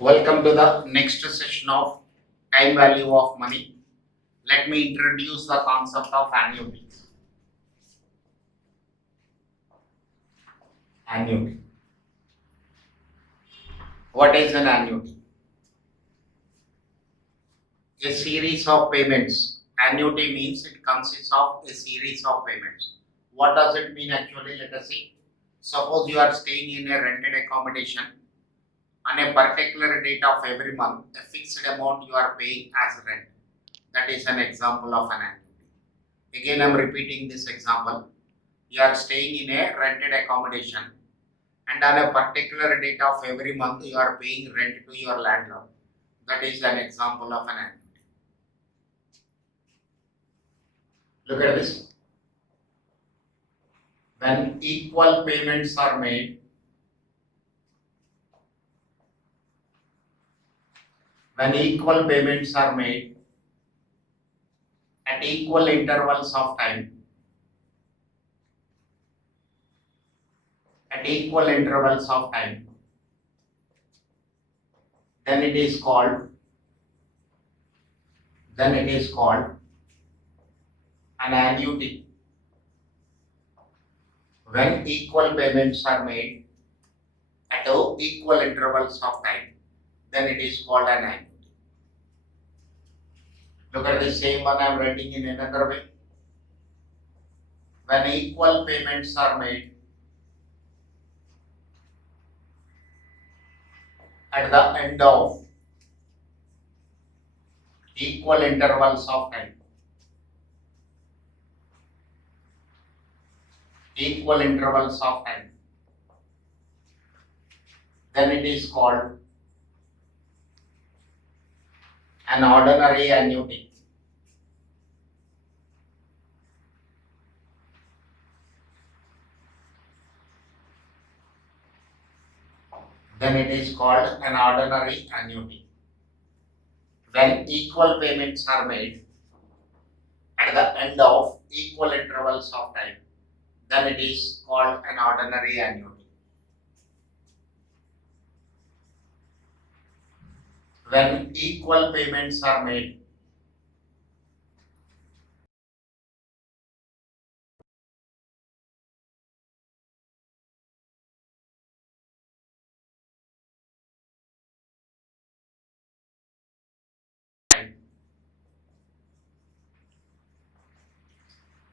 Welcome to the next session of time value of money. Let me introduce the concept of annuity. Annuity. What is an annuity? A series of payments. Annuity means it consists of a series of payments. What does it mean actually? Let us see. Suppose you are staying in a rented accommodation. On a particular date of every month, a fixed amount you are paying as rent. That is an example of an annuity. Again, I am repeating this example. You are staying in a rented accommodation, and on a particular date of every month you are paying rent to your landlord. That is an example of an annuity. Look at this. When equal payments are made, at equal intervals of time, then it is called an annuity. When equal payments are made at equal intervals of time, then it is called an annuity. Look at the same one I am writing in another way. When equal payments are made at the end of equal intervals of time, then it is called an ordinary annuity. When equal payments are made at the end of equal intervals of time, then it is called an ordinary annuity. When equal payments are made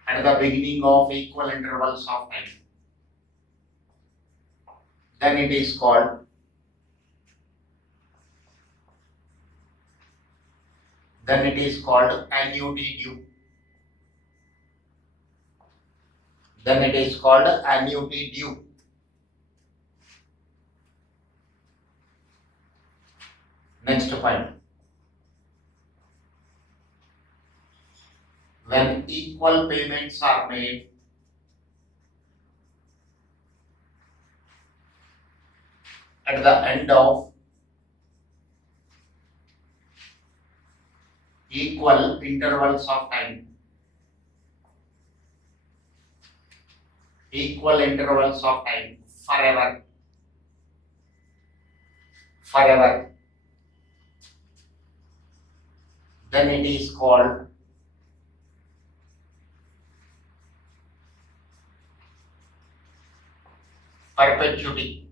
at the beginning of equal intervals of time, then it is called annuity due. Next point. When equal payments are made at the end of equal intervals of time, forever, then it is called perpetuity.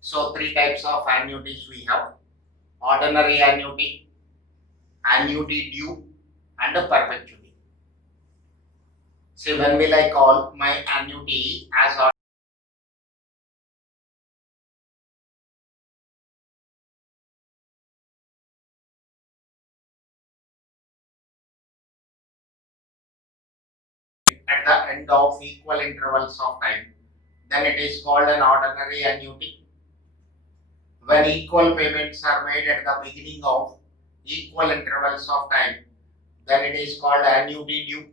So three types of annuities we have: ordinary annuity, annuity due, and a perpetuity. See, when will I call my annuity as at the end of equal intervals of time, then it is called an ordinary annuity. When equal payments are made at the beginning of equal intervals of time, then it is called annuity due.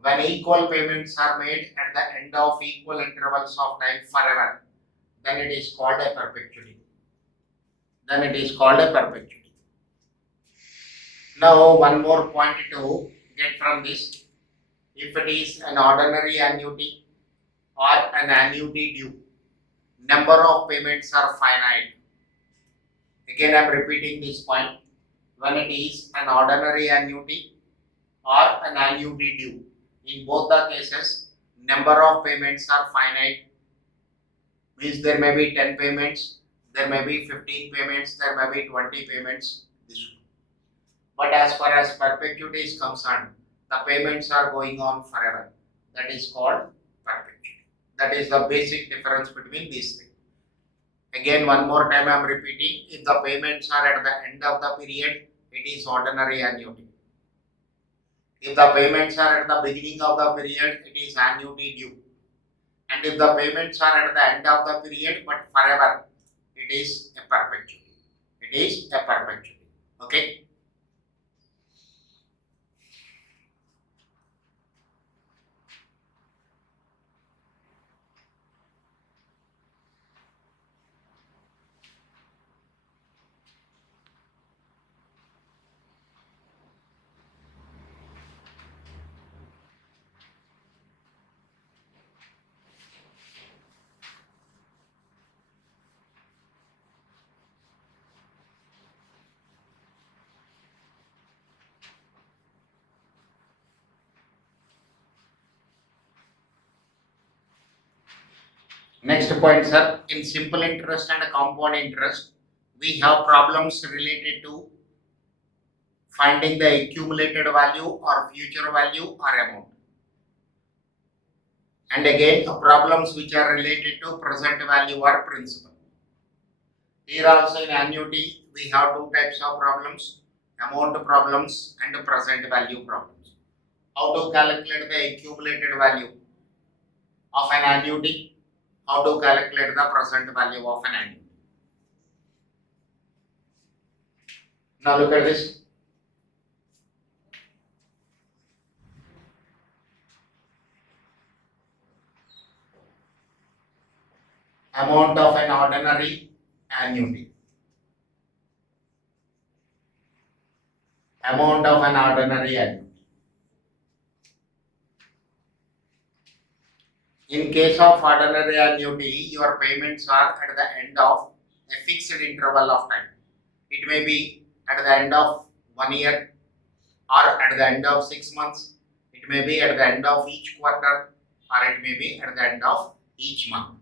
When equal payments are made at the end of equal intervals of time forever, then it is called a perpetuity. Now, one more point to get from this: if it is an ordinary annuity or an annuity due, number of payments are finite. Again, I am repeating this point. When it is an ordinary annuity or an annuity due, in both the cases, number of payments are finite. Means there may be 10 payments, there may be 15 payments, there may be 20 payments. But as far as perpetuity is concerned, the payments are going on forever. That is called perpetuity. That is the basic difference between these three. Again, one more time I am repeating, if the payments are at the end of the period, it is ordinary annuity. If the payments are at the beginning of the period, it is annuity due. And if the payments are at the end of the period but forever, it is a perpetuity. It is a perpetuity. Okay. Next point, sir. In simple interest and compound interest, we have problems related to finding the accumulated value or future value or amount. And again, problems which are related to present value or principal. Here also in annuity, we have two types of problems, amount problems and present value problems. How to calculate the accumulated value of an annuity? How to calculate the present value of an annuity? Now look at this. Amount of an ordinary annuity. Amount of an ordinary annuity. In case of ordinary annuity, your payments are at the end of a fixed interval of time. It may be at the end of 1 year or at the end of 6 months. It may be at the end of each quarter or it may be at the end of each month.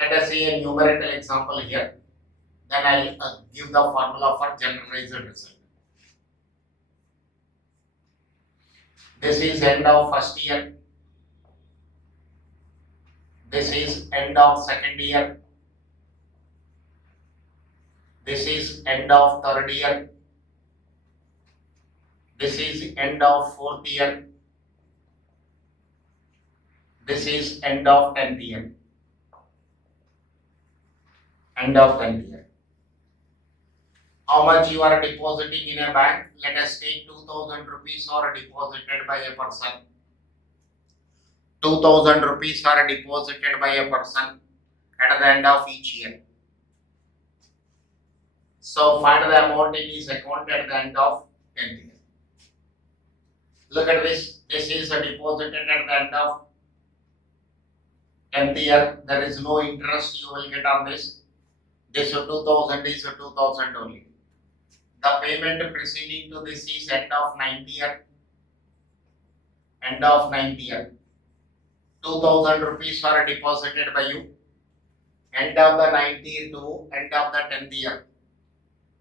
Let us see a numerical example here. Then I will give the formula for generalized result. This is end of first year. This is end of second year. This is end of third year. This is end of fourth year. This is end of 10th year. End of 10th year. How much you are depositing in a bank? Let us take 2000 rupees are deposited by a person. 2000 rupees are deposited by a person at the end of each year. So find the amount in his account at the end of 10th year. Look at this. This is deposited at the end of 10th year. There is no interest you will get on this. This 2000 is 2000 only. The payment preceding to this is end of 9th year. End of 9th year. 2000 rupees are deposited by you. End of the 9th year to end of the 10th year.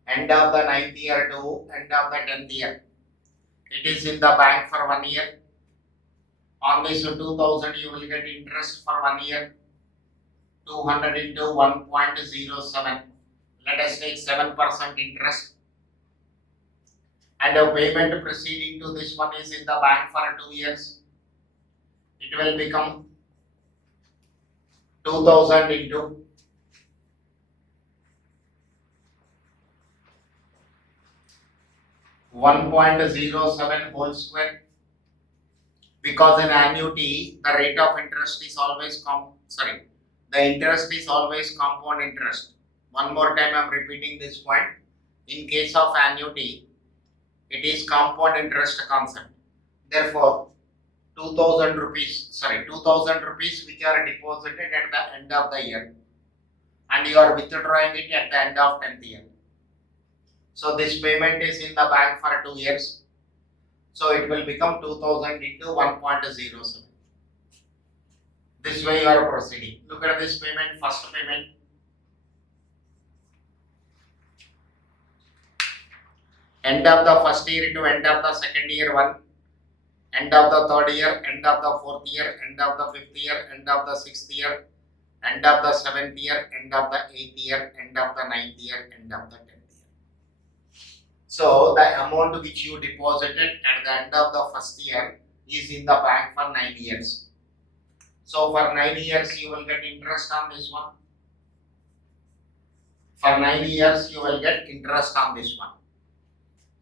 End of the 9th year to end of the 10th year. It is in the bank for 1 year. On this 2000 you will get interest for 1 year. 200 into 1.07. Let us take 7% interest. And the payment preceding to this one is in the bank for 2 years. It will become 2000 into 1.07 whole square. Because in annuity, the rate of interest is always the interest is always compound interest. One more time I am repeating this point. In case of annuity, it is compound interest concept. Therefore, 2000 rupees, sorry, 2000 rupees which are deposited at the end of the year, and you are withdrawing it at the end of 10th year. So this payment is in the bank for 2 years. So it will become 2000 into 1.07. This way you are proceeding. Look at this payment, first payment. End of the first year to end of the second year 1. End of the third year, end of the fourth year, end of the fifth year, end of the sixth year, end of the seventh year, end of the eighth year, end of the ninth year, end of the 10th year. So the amount which you deposited at the end of the first year is in the bank for 9 years. So for 9 years you will get interest on this one. For 9 years you will get interest on this one.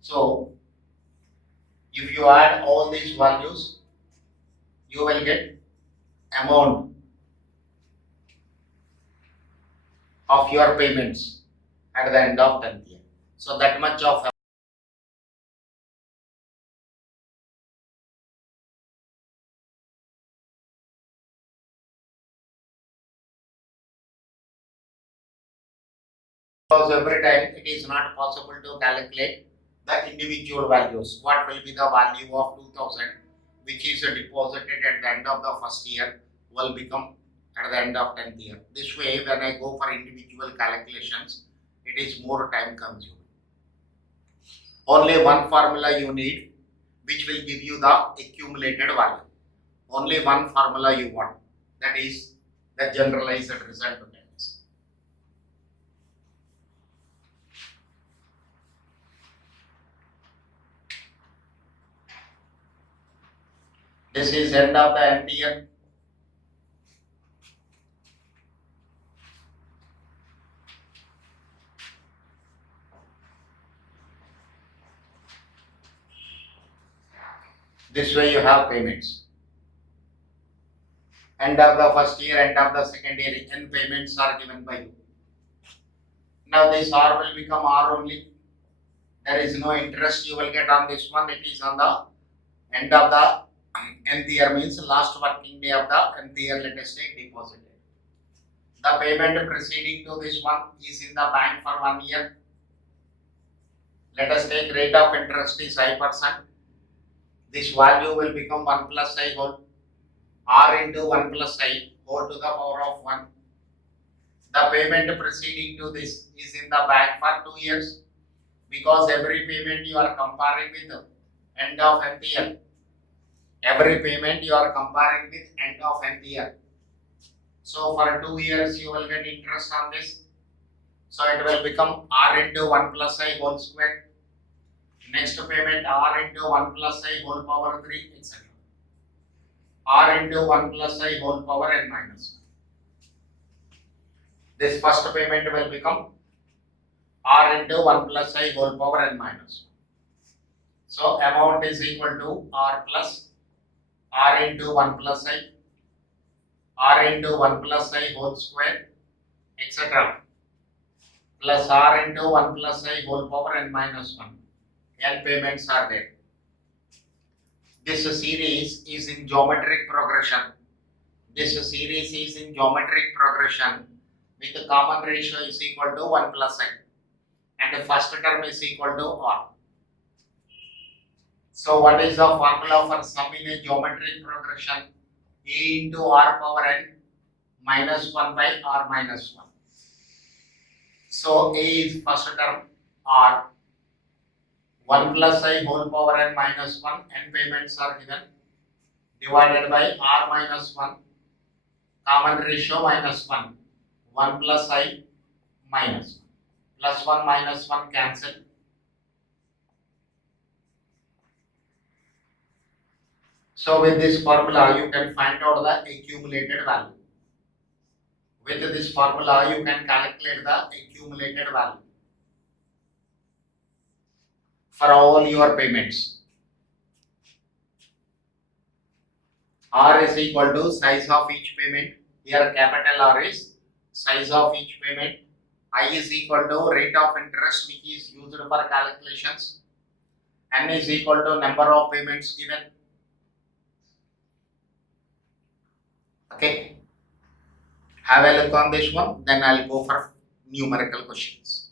So if you add all these values, you will get amount of your payments at the end of 10th year. So that much of because every time it is not possible to calculate the individual values. What will be the value of 2000 which is deposited at the end of the first year will become at the end of 10th year. This way when I go for individual calculations, it is more time consuming. Only one formula you need which will give you the accumulated value. Only one formula you want, that is the generalized result values. This is end of the nth year. This way you have payments. End of the first year, end of the second year, n payments are given by you. Now this R will become R only. There is no interest you will get on this one. It is on the end of the nth year, means last working day of the nth year, let us take deposited. The payment preceding to this one is in the bank for 1 year. Let us take rate of interest is I%. This value will become 1 plus I whole R into 1 plus I whole to the power of 1. The payment preceding to this is in the bank for 2 years, because every payment you are comparing with end of nth year. Every payment you are comparing with end of nth year. So for 2 years you will get interest on this. So it will become R into 1 plus I whole square. Next payment R into 1 plus I whole power 3, etc. R into 1 plus I whole power n minus 1. This first payment will become R into 1 plus I whole power n minus 1. So amount is equal to R plus R into 1 plus I, R into 1 plus I whole square, etc. plus R into 1 plus I whole power n minus 1. N payments are there. This series is in geometric progression. This series is in geometric progression with the common ratio is equal to 1 plus I, and the first term is equal to R. So what is the formula for sum in a geometric progression? A into R power n minus 1 by R minus 1. So A is first term, R, 1 plus I whole power n minus 1, n payments are given, divided by R minus 1, common ratio minus 1, 1 plus I minus 1, plus 1 minus 1 cancel. So with this formula you can find out the accumulated value. With this formula you can calculate the accumulated value for all your payments. R is equal to size of each payment. Here capital R is size of each payment. I is equal to rate of interest which is used for calculations. N is equal to number of payments given. Okay, have a look on this one, then I'll go for numerical questions.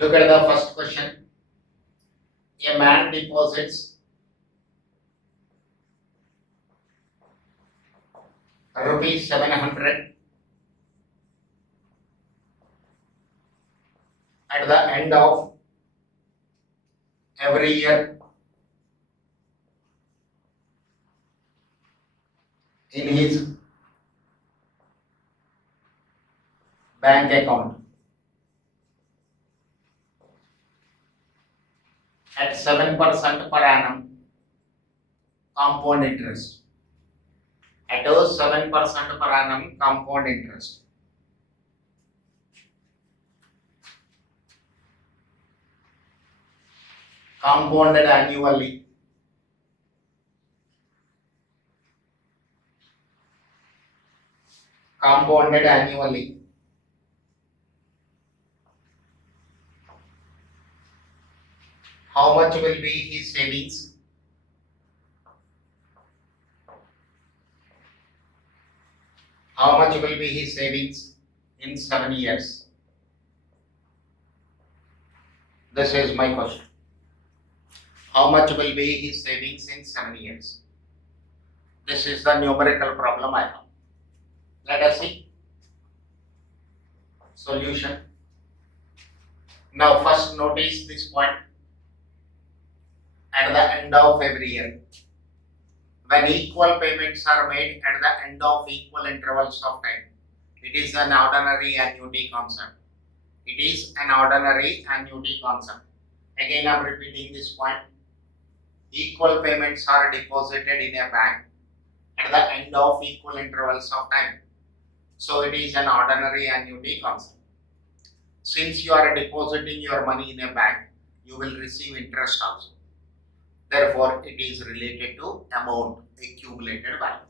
Look at the first question. A man deposits rupees 700 at the end of every year in his bank account at 7% per annum compound interest. At 7% per annum compound interest. Compounded annually. Compounded annually. How much will be his savings? How much will be his savings in 7 years? This is my question. How much will be his savings in 7 years? This is the numerical problem I have. Let us see. Solution. Now first notice this point. At the end of every year, when equal payments are made at the end of equal intervals of time, it is an ordinary annuity concept. It is an ordinary annuity concept. Again, I am repeating this point. Equal payments are deposited in a bank at the end of equal intervals of time. So it is an ordinary annuity concept. Since you are depositing your money in a bank, you will receive interest also. Therefore, it is related to amount, accumulated value.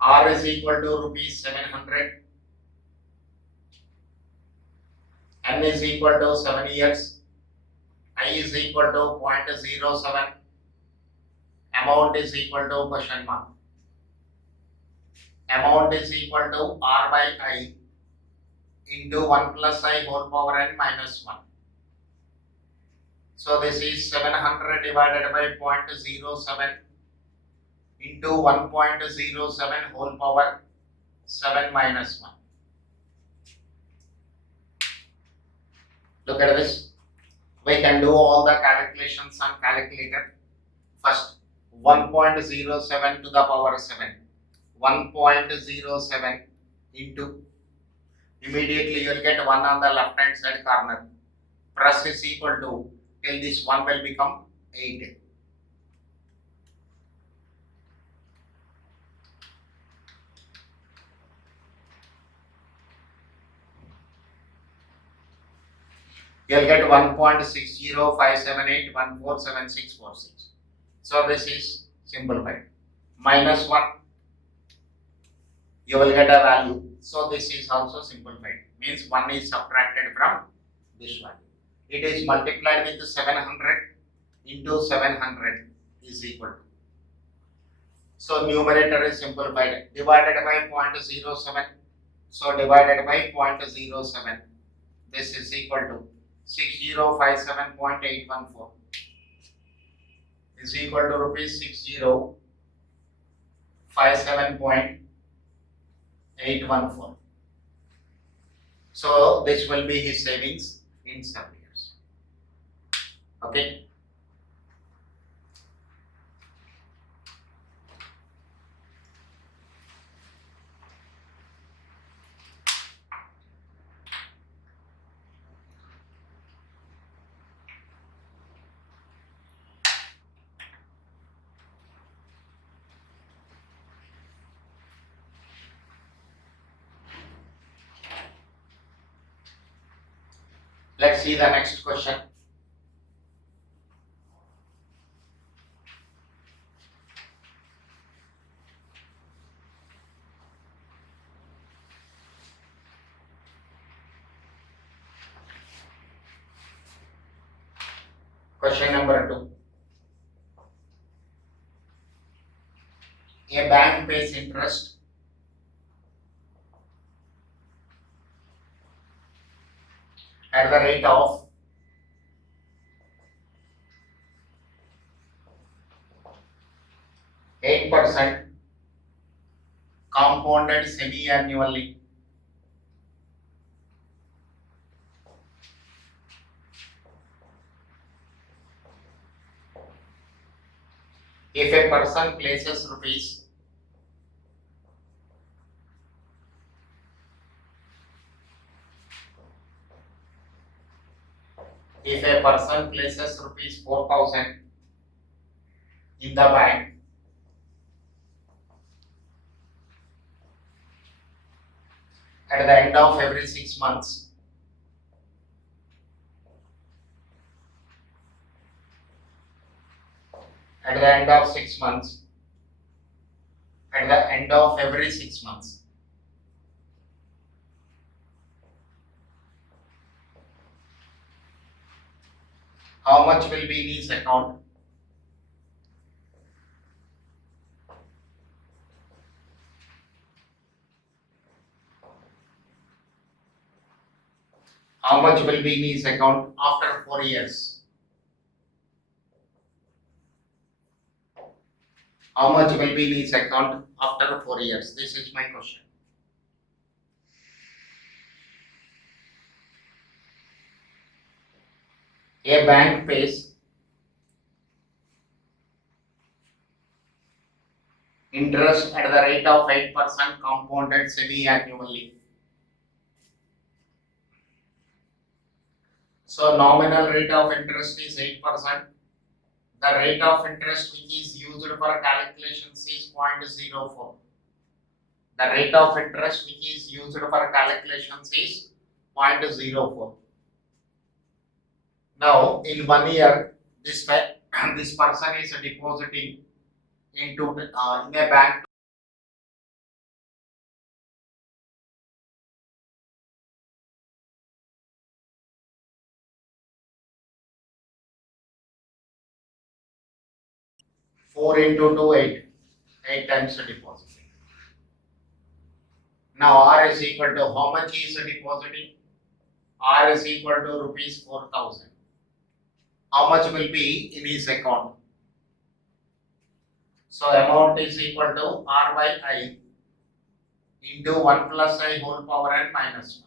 R is equal to rupees 700. N is equal to 7 years. I is equal to 0.07. Amount is equal to question mark. Amount is equal to R by I into 1 plus I whole power n minus 1. So this is 700 divided by 0.07 into 1.07 whole power 7 minus 1. Look at this. We can do all the calculations on calculator. First, 1.07 to the power 7. 1.07 into, immediately you will get 1 on the left hand side corner. Plus is equal to, till this 1 will become 8. You will get 1.60578147646. So this is simplified. Minus 1, you will get a value. So this is also simplified. Means 1 is subtracted from this value. It is multiplied with 700 into 700 is equal to. So numerator is simplified. Divided by 0.07. So divided by 0.07. This is equal to 6057.814 is equal to rupees 6057.814. So this will be his savings. in some years. Okay. Let's see the next question. Question number 2. A bank pays interest at the rate of 8% compounded semi-annually. If a person places rupees 4,000 in the bank at the end of every 6 months, at the end of 6 months, at the end of every 6 months, how much will be in his account? How much will be in his account after 4 years? How much will be in his account after 4 years? This is my question. A bank pays interest at the rate of 8% compounded semi-annually. So nominal rate of interest is 8%. The rate of interest which is used for calculations is 0.04. The rate of interest which is used for calculations is 0.04. Now, in 1 year, this person is depositing into in a bank. Four into 2, 8. 8 times the deposit. Now R is equal to how much he is depositing? R is equal to rupees 4,000. How much will be in his account? So amount is equal to R by I into 1 plus I whole power n minus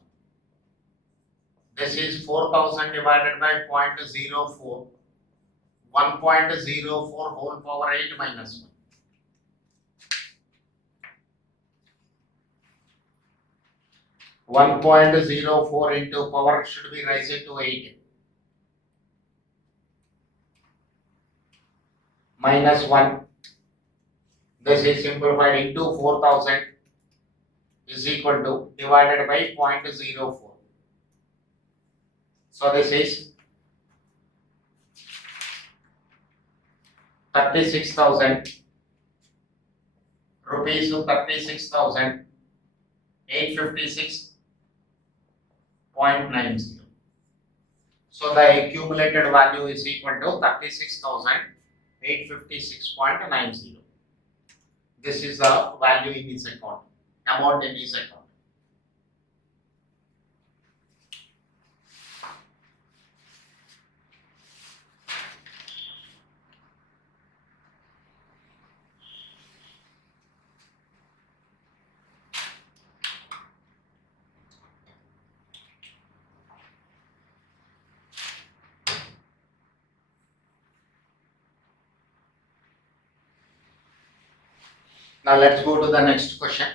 1. This is 4,000 divided by 0.04. 1.04 whole power 8 minus 1. 1.04 into power should be raised to 8 minus 1. This is simplified into 4,000 is equal to divided by 0.04. So this is 36,000 rupees to 36,856.90. So the accumulated value is equal to 36,856.90. This is the value in his account, amount in his account. Now let's go to the next question.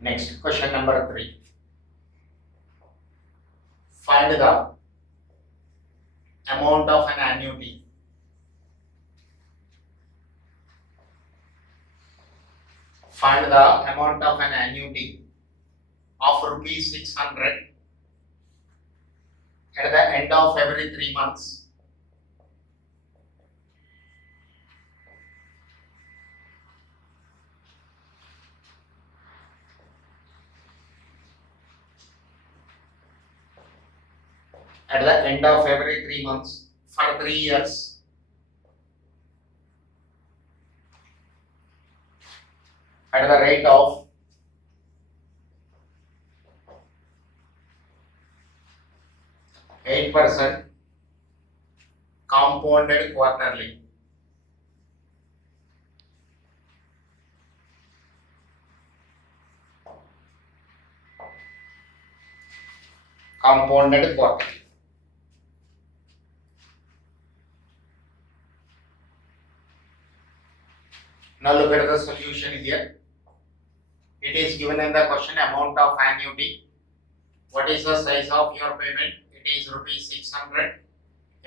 Next, question number 3. Find the amount of an annuity of rupees 600 at the end of every 3 months. At the end of every 3 months for 3 years at the rate of 8% compounded quarterly. Compounded quarterly. Now look at the solution here. It is given in the question amount of annuity. What is the size of your payment? It is rupees 600.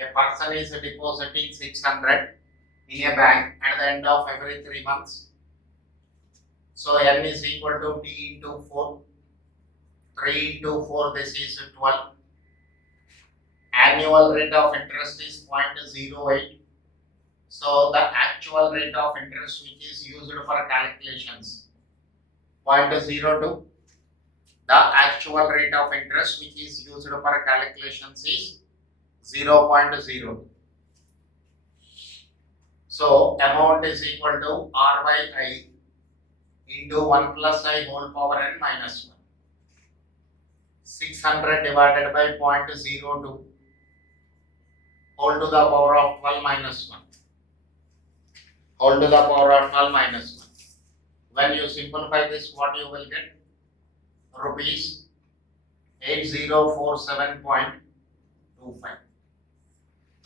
A person is depositing 600 in a bank at the end of every 3 months. So N is equal to T into 4. 3 into 4, this is 12. Annual rate of interest is 0.08. So the actual rate of interest which is used for calculations 0.02. The actual rate of interest which is used for calculations is 0.0. So amount is equal to R by I into 1 plus I whole power n minus 1. 600 divided by 0.02 whole to the power of 12 minus 1. Whole to the power of 12 minus 1. When you simplify this, what you will get? Rupees 8047.25.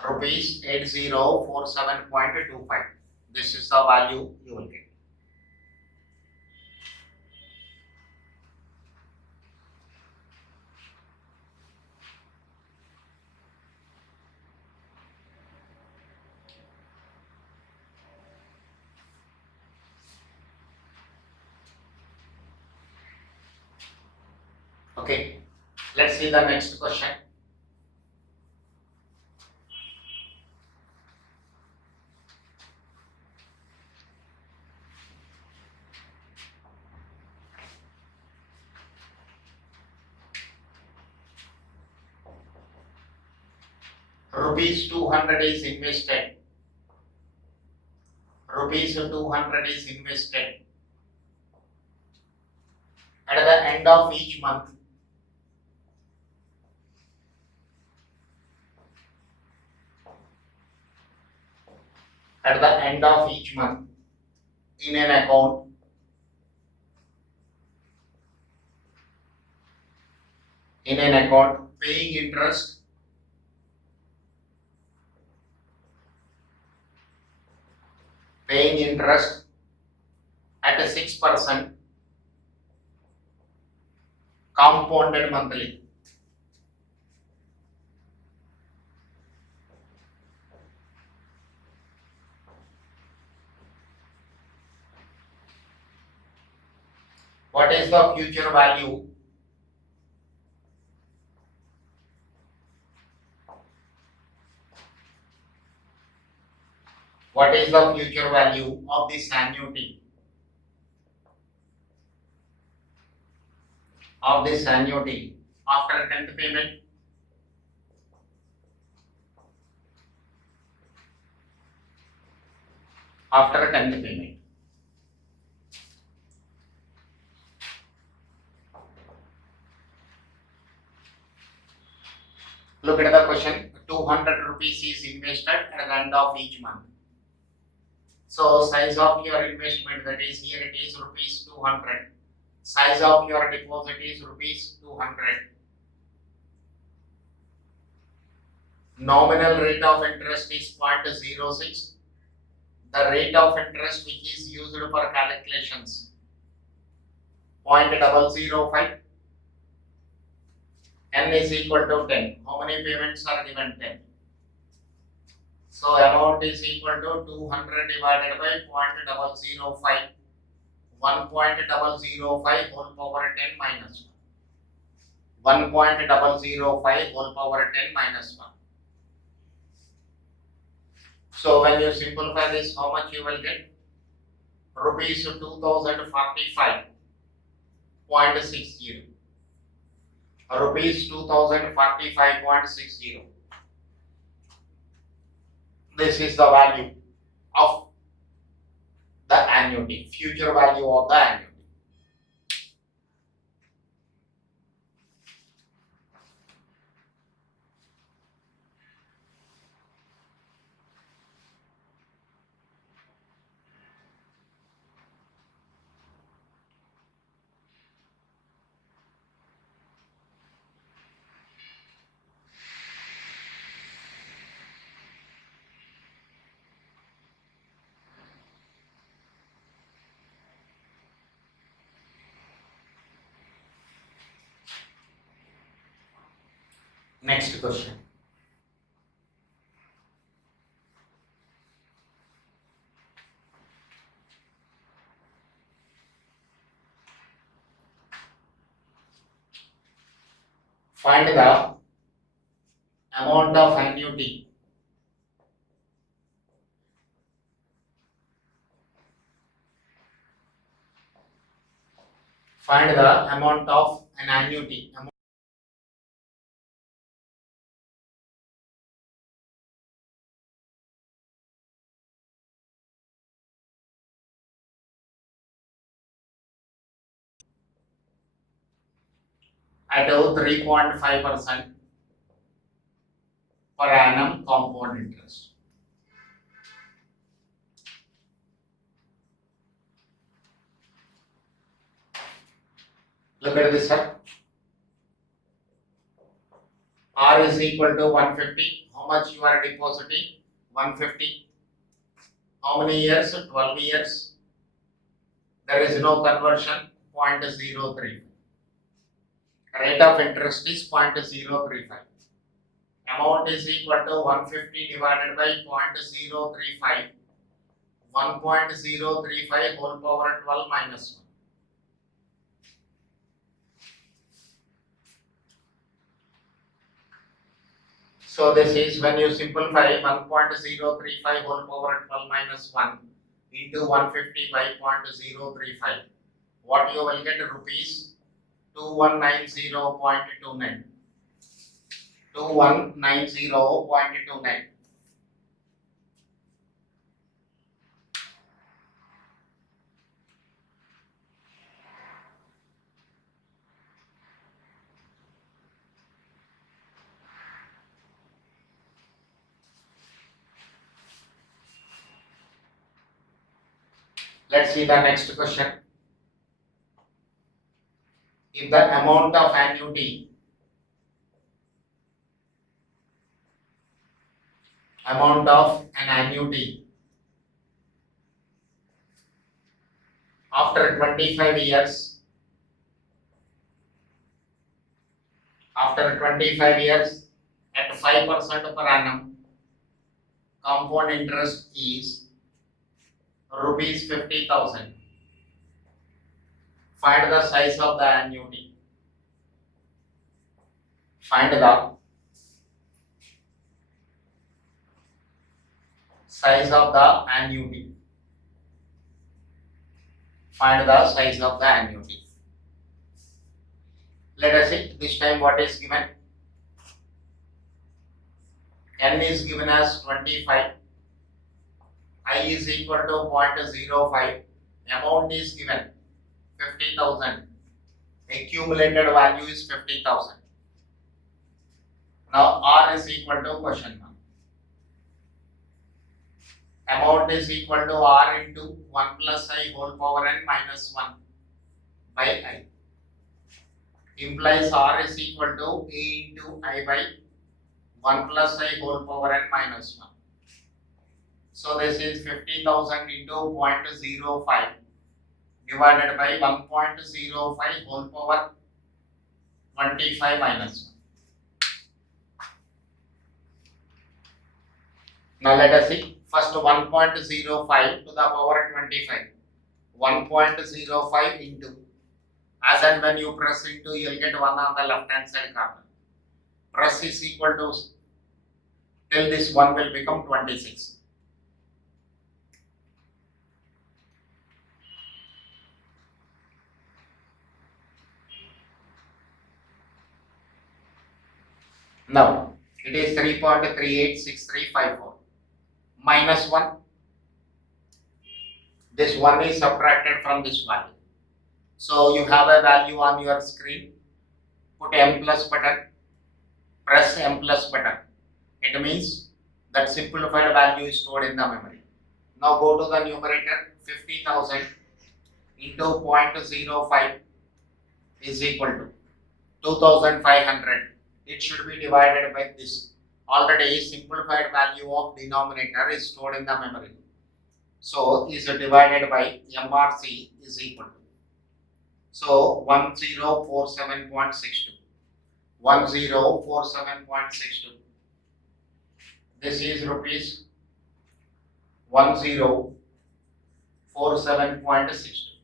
Rupees 8047.25. This is the value you will get. Okay, let's see the next question. Rupees 200 is invested. Rupees 200 is invested. At the end of each month, at the end of each month in an account paying interest at a 6% compounded monthly. What is the future value? What is the future value of this annuity? After 10th payment? After 10th payment. Look at the question. 2 200 rupees is invested at the end of each month. So size of your investment, that is here it is rupees 200. Size of your deposit is rupees 200. Nominal rate of interest is 0.06. The rate of interest which is used for calculations 0.005. N is equal to 10. How many payments are given? 10. So amount is equal to 200 divided by 0.005. 1.005 whole power 10 minus 1. 1.005 whole power 10 minus 1. So when you simplify this, how much you will get? Rupees 2045.60. Rupees 2045.60. This is the value of the annuity, future value of the annuity. Next question. Find the amount of annuity find the amount of an annuity at 3.5% per annum compound interest. Look at this, sir. R is equal to 150. How much you are depositing? 150. How many years? 12 years. There is no conversion. 0.035. Rate of interest is 0.035. Amount is equal to 150 divided by 0.035. 1.035 whole power 12 minus 1. So this is when you simplify 1.035 whole power 12 minus 1 into 150 by 0.035. What you will get? Rupees 2190.29. 2190.29. Let's see the next question. If the amount of annuity after 25 years at 5% per annum, compound interest is rupees 50,000. Find the size of the annuity. Find the size of the annuity. Find the size of the annuity. Let us see this time what is given. N is given as 25. I is equal to 0.05. Amount is given 50,000. Accumulated value is 50,000. Now R is equal to question mark. Amount is equal to R into 1 plus I whole power n minus 1 by I. Implies R is equal to A into I by 1 plus I whole power n minus 1. So this is 50,000 into 0.05 divided by 1.05 whole power 25 minus 1. Now let us see. First 1.05 to the power 25. 1.05 into. As and when you press into, you will get 1 on the left hand side corner. Press is equal to, till this 1 will become 26. Now, it is 3.386354 minus 1. This 1 is subtracted from this value. So, you have a value on your screen. Put M plus button. Press M plus button. It means that simplified value is stored in the memory. Now, go to the numerator. 50,000 into 0.05 is equal to 2,500. It should be divided by this. Already simplified value of denominator is stored in the memory. So is divided by MRC is equal to. So 1047.62. 1047.62. This is rupees 1047.62.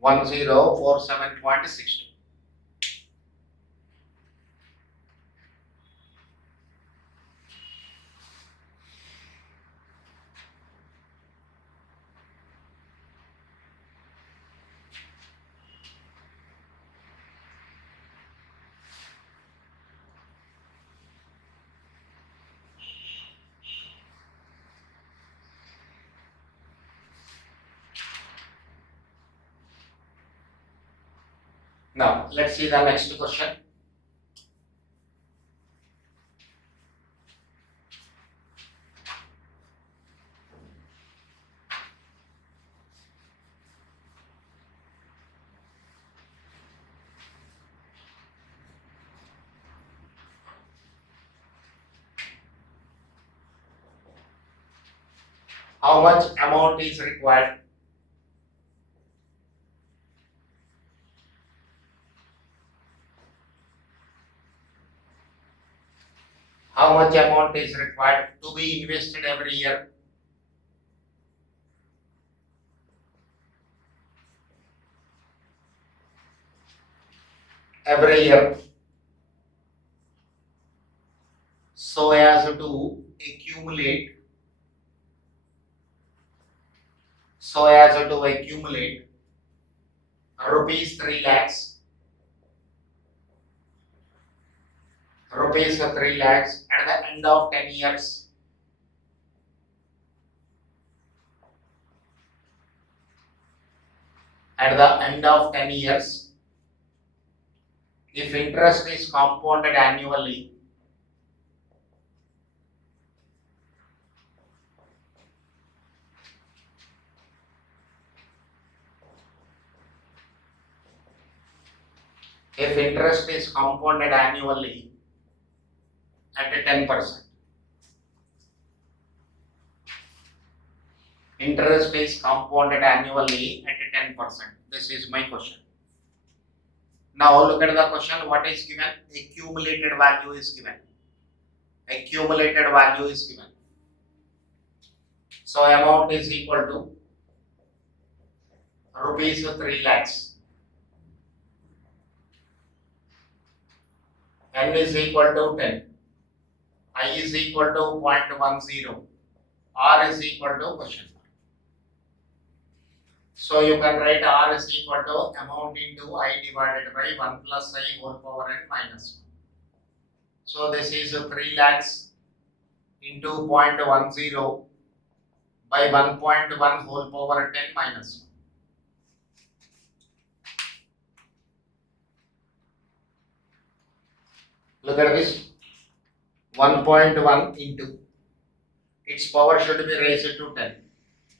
1047.62. Now, let's see the next question. How much amount is required? How much amount is required to be invested every year? Every year. So as to accumulate. So as to accumulate rupees 3 lakhs. Rupees 3 lakhs at the end of 10 years. At the end of 10 years, if interest is compounded annually, at 10%. Interest is compounded annually at 10%. This is my question. Now look at the question. What is given? Accumulated value is given. Accumulated value is given. So amount is equal to rupees 3 lakhs. N is equal to 10. I is equal to 0.10. R is equal to question. So you can write R is equal to amount into I divided by 1 plus I whole power n minus 1. So this is 3 lakhs into 0.10 by 1.1 whole power 10 minus 1. Look at this. 1.1 into its power should be raised to 10.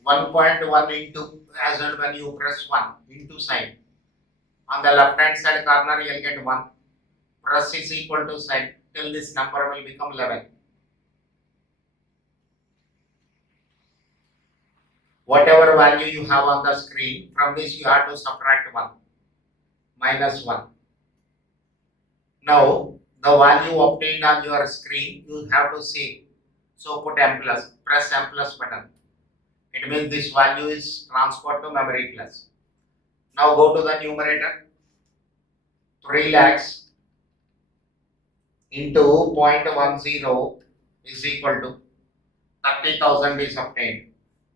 1.1 into, as well, when you press 1 into sign, on the left hand side corner you will get 1. Press is equal to sign till this number will become 11. Whatever value you have on the screen, from this you have to subtract 1, minus 1. Now, the value obtained on your screen, you have to save. So put M plus, press M plus button. It means this value is transferred to memory plus. Now go to the numerator. 3 lakhs into 0.10 is equal to 30,000 is obtained.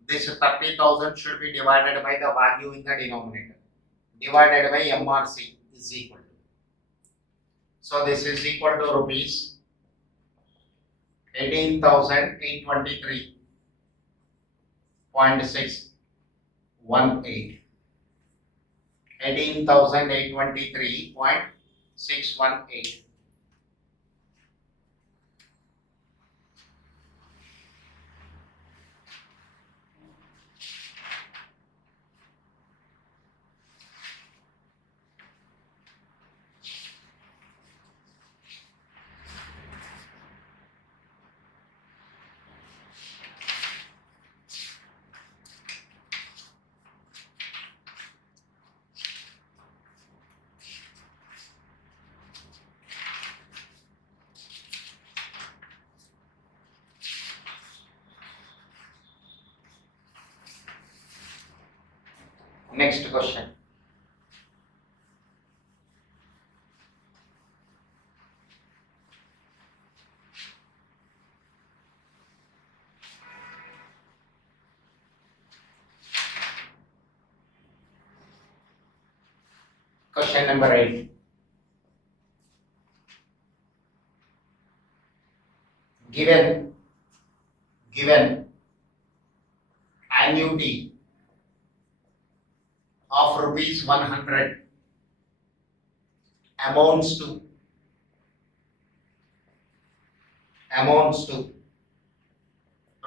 This 30,000 should be divided by the value in the denominator, divided by MRC is equal to. So this is equal to rupees 18,823.618. 18,823.618. Next question. Question number 8. Given annuity of rupees 100 amounts to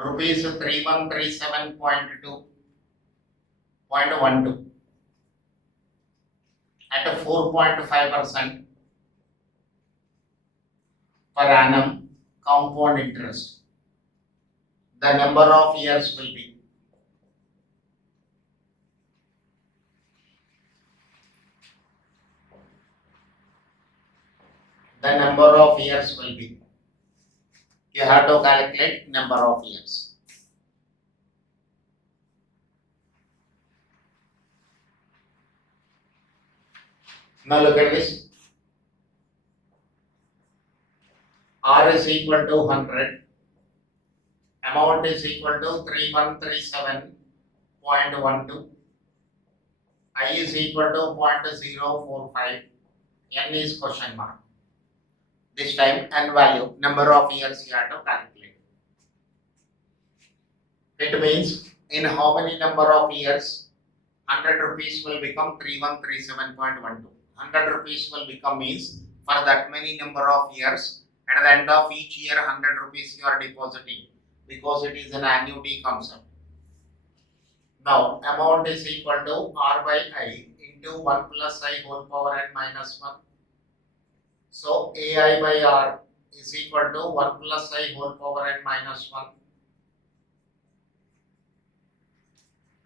rupees 3137.2.12 at a 4.5% per annum compound interest. The number of years will be. The number of years will be. You have to calculate number of years. Now look at this. R is equal to 100. Amount is equal to 3137.12. I is equal to 0.045. N is question mark. This time N value, number of years you have to calculate. It means in how many number of years 100 rupees will become 3137.12. 100 rupees will become means for that many number of years, at the end of each year 100 rupees you are depositing, because it is an annuity concept. Now amount is equal to R by I into 1 plus I whole power n minus 1. So AI by R is equal to 1 plus I whole power n minus 1.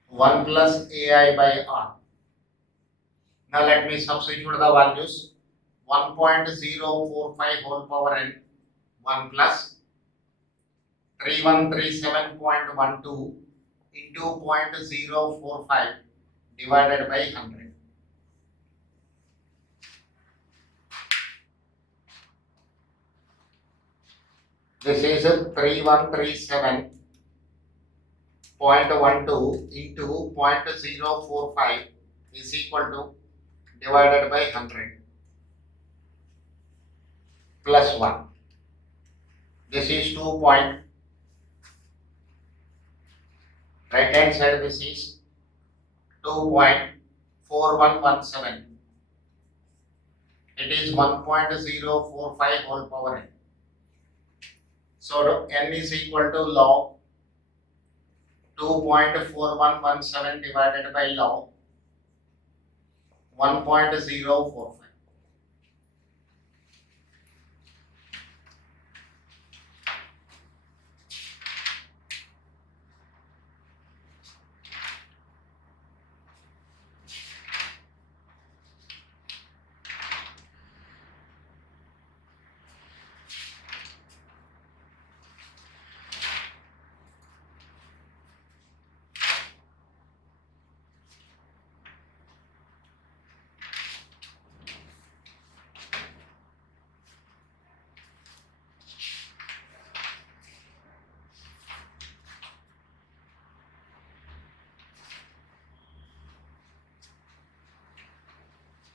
1 plus AI by R. Now let me substitute the values. 1.045 whole power n 1 plus 3137.12 into 0.045 divided by 100. This is 3137.12 into 0.045 is equal to divided by 100 plus 1. This is 2 point. Right hand side this is 2.4117 it is 1.045 whole power n. So n is equal to log 2.4117 divided by log 1.045.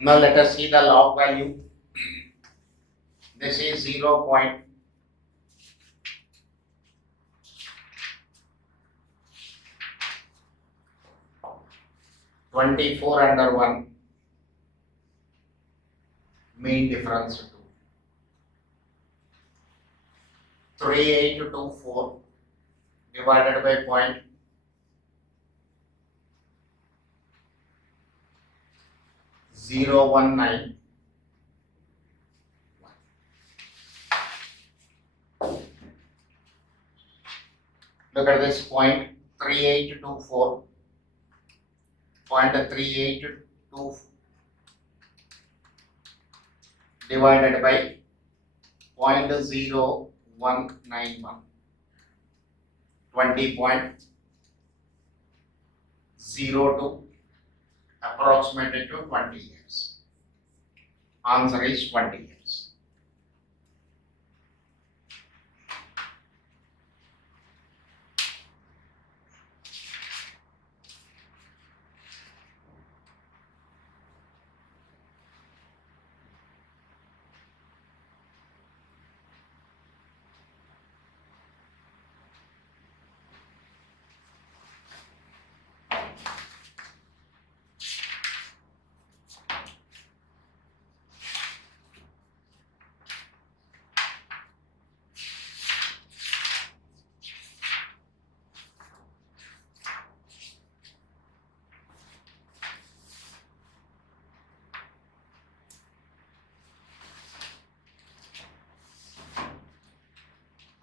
Now let us see the log value. This is 0.24 under 1 mean difference 2. 3824 divided by 0.019. Look at this point 3824. 0.3824 divided by 0.0191. 20.02 approximated to 20 years. Answer is 20 years.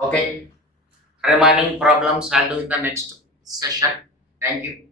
Okay, remaining problems I'll do in the next session. Thank you.